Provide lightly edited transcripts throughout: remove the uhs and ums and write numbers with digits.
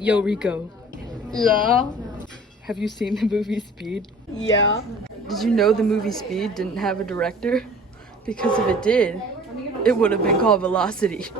Yo, Rico, Yeah. have you seen the movie Speed? Yeah. Did you know the movie Speed didn't have a director? Because if it did, it would have been called Velocity.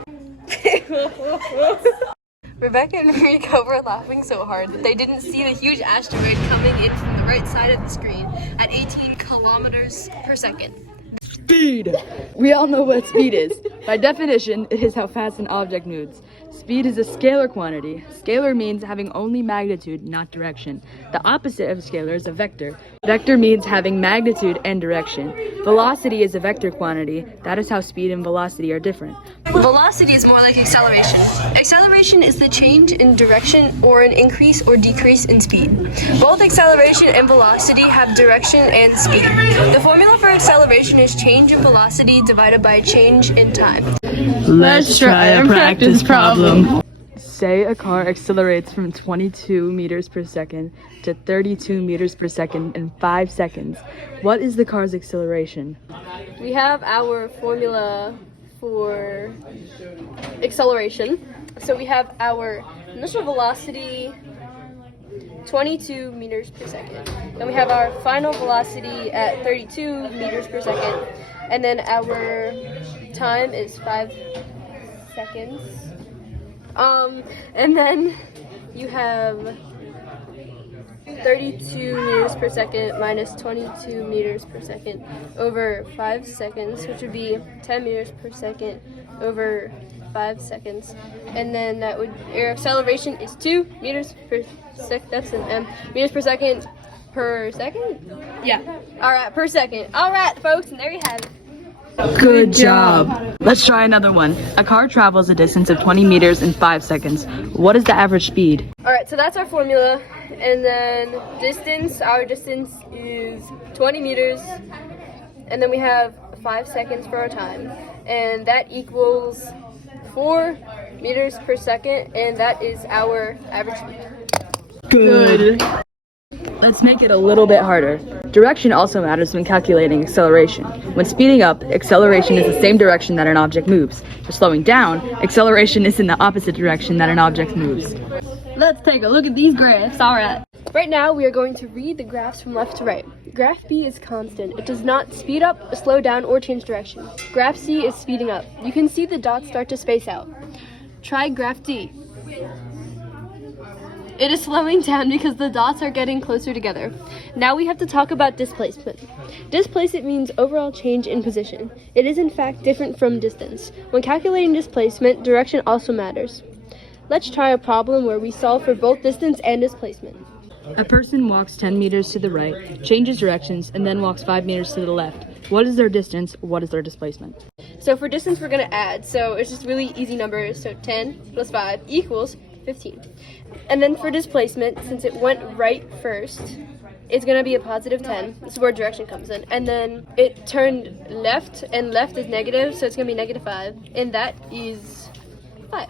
Rebecca and Rico were laughing so hard that they didn't see the huge asteroid coming in from the right side of the screen at 18 kilometers per second. Speed! We all know what speed is. By definition, it is how fast an object moves. Speed is a scalar quantity. Scalar means having only magnitude, not direction. The opposite of scalar is a vector. Vector means having magnitude and direction. Velocity is a vector quantity. That is how speed and velocity are different. Velocity is more like acceleration. Acceleration is the change in direction or an increase or decrease in speed. Both acceleration and velocity have direction and speed. The formula for acceleration is change in velocity divided by change in time. Let's try a practice problem. Say a car accelerates from 22 meters per second to 32 meters per second in 5 seconds. What is the car's acceleration? We have our formula for acceleration. So we have our initial velocity, 22 meters per second. Then we have our final velocity at 32 meters per second. And then our time is 5 seconds. And then you have 32 meters per second minus 22 meters per second over 5 seconds, which would be 10 meters per second over 5 seconds. And then that would, your acceleration is 2 meters per second. That's an M. Meters per second per second? Yeah. All right, per second. All right, folks, and there you have it. Good job. Let's try another one. A car travels a distance of 20 meters in 5 seconds. What is the average speed? All right, so that's our formula. And then distance, our distance is 20 meters. And then we have 5 seconds for our time. And that equals 4 meters per second. And that is our average speed. Good. Let's make it a little bit harder. Direction also matters when calculating acceleration. When speeding up, acceleration is the same direction that an object moves. For slowing down, acceleration is in the opposite direction that an object moves. Let's take a look at these graphs. All right. Right now, we are going to read the graphs from left to right. Graph B is constant. It does not speed up, slow down, or change direction. Graph C is speeding up. You can see the dots start to space out. Try graph D. It is slowing down because the dots are getting closer together. Now we have to talk about displacement. Displacement means overall change in position. It is in fact different from distance. When calculating displacement, direction also matters. Let's try a problem where we solve for both distance and displacement. A person walks 10 meters to the right, changes directions, and then walks 5 meters to the left. What is their distance? What is their displacement? So for distance, we're going to add. So it's just really easy numbers. So 10 plus 5 equals 15. And then for displacement, since it went right first, it's going to be a positive 10. This is where direction comes in. And then it turned left, and left is negative, so it's going to be negative 5. And that is 5.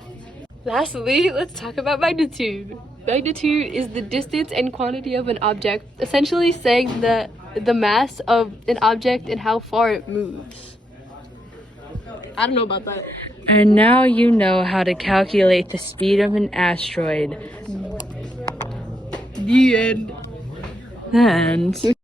Lastly, let's talk about magnitude. Magnitude is the distance and quantity of an object, essentially saying the mass of an object and how far it moves. I don't know about that. And now you know how to calculate the speed of an asteroid. The end. And